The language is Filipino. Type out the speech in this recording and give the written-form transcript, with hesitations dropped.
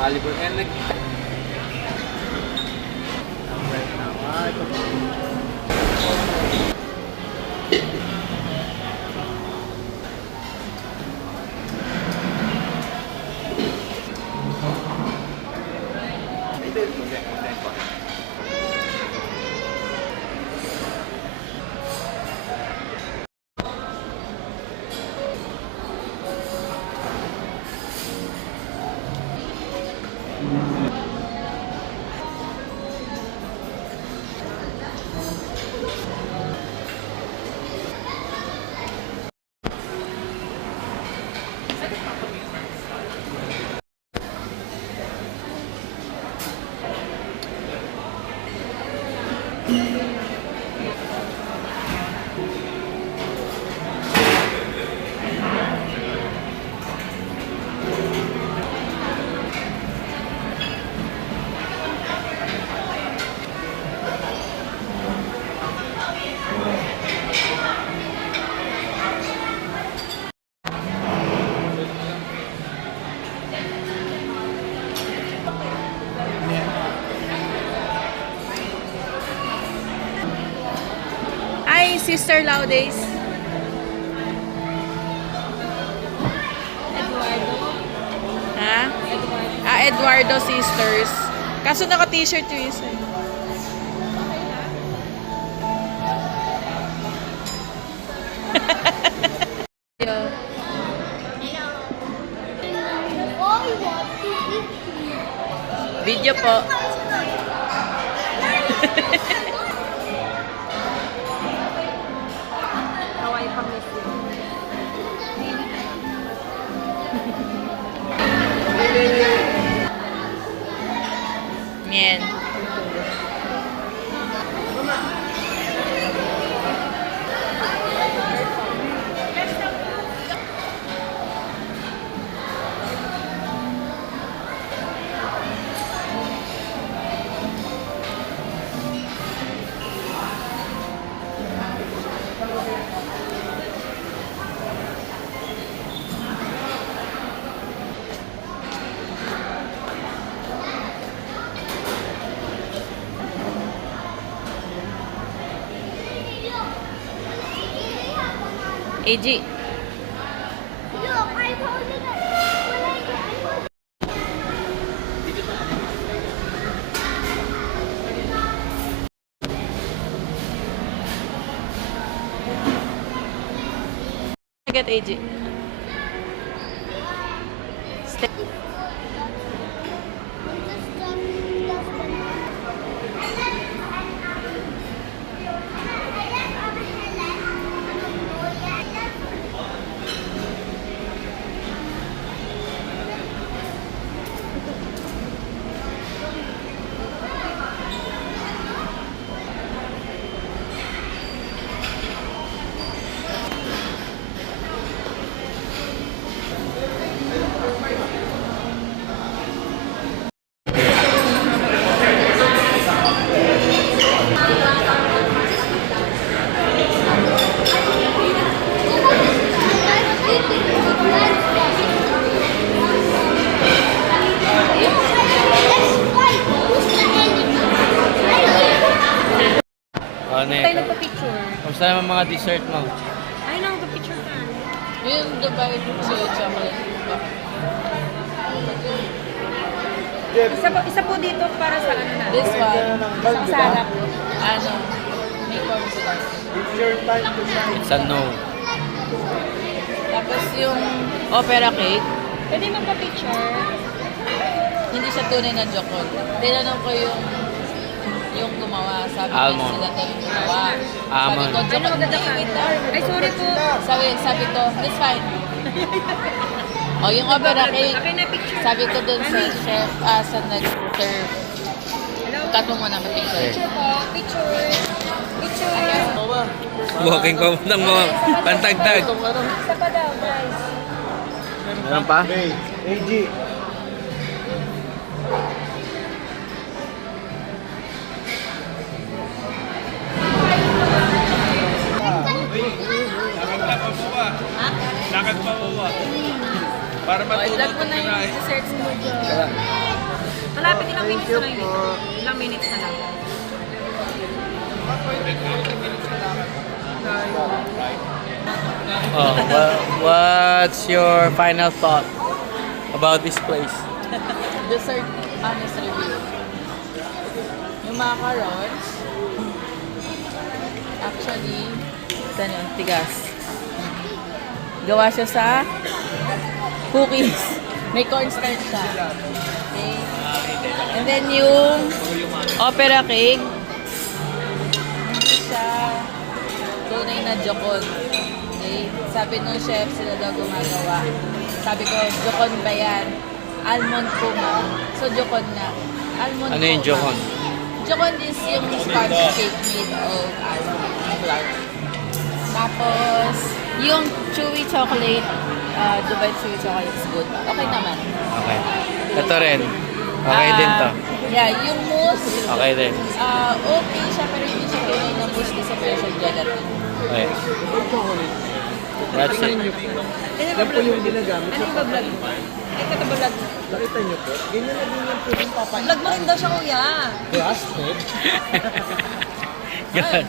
Alibon. Hi, Sister Laudes. Eduardo. Ha? Eduardo Sisters. Kaso naka-t-shirt yung isa. Video po. Hawaii Pangit. Yan. AG. Get AG. Step. Ano Tayo nagpa-picture. Kamusta naman mga dessert mo? Ay, nagpa-picture ka. Yung Dubai sa chocolate. Isa po dito para sa ano na. This one, Sa harap. ano, may cornstarch. It's a no. Tapos yung opera cake, Pwede magpa-picture. hindi siya tunay na chocolate. Tinanong ko yung gumawa. Sabi ko Almond. sila tayo yung gumawa. Almond. Sabi ko, Ano maganda ka? wait lang. Ay, sorry po. Sabi ko, it's fine. O, yung opera cake, Okay na picture. sabi ko dun sa chef, sa nag-serve, Hello? cut mo muna ng picture. Picture po. Picture. Picture. Walking pa mo ng mga pantagtag. Isa pa daw, guys. Meron pa? AG. Lakad pa mo ba? Para O, ilag mo na yung desserts mo dyan. Malapit ilang minutes na lang yun. Ilang minutes na lang. Oh, what's your final thought about this place? Dessert honest review. Yung macarons, actually, saan yun? Tigas. Gawa siya sa cookies. May cornstarch siya. Okay? And then yung opera cake, hindi siya tunay na jokon. Okay? Sabi nung chef, sila daw gumagawa. Sabi ko, jokon ba yan? Almond po ma'am. So, jokon na. Almond Ano po, yung jokon? ma'am. Jokon is yung sponge cake made of almond flour. Tapos, yung chewy chocolate, Dubai chewy chocolate is good. Okay naman. Okay. Ito rin. Okay din to. Yeah, yung mousse, Okay din. okay siya, pero hindi siya tunay na mousse kasi special gelatin. Okay. That's it. Yan po yung ginagamit. Ano yung vlog mo? Ay, katabalag. Nakita niyo po? Ganyan na din yung po yung papain. Vlog mo rin daw siya, kuya. Grass fed. Good.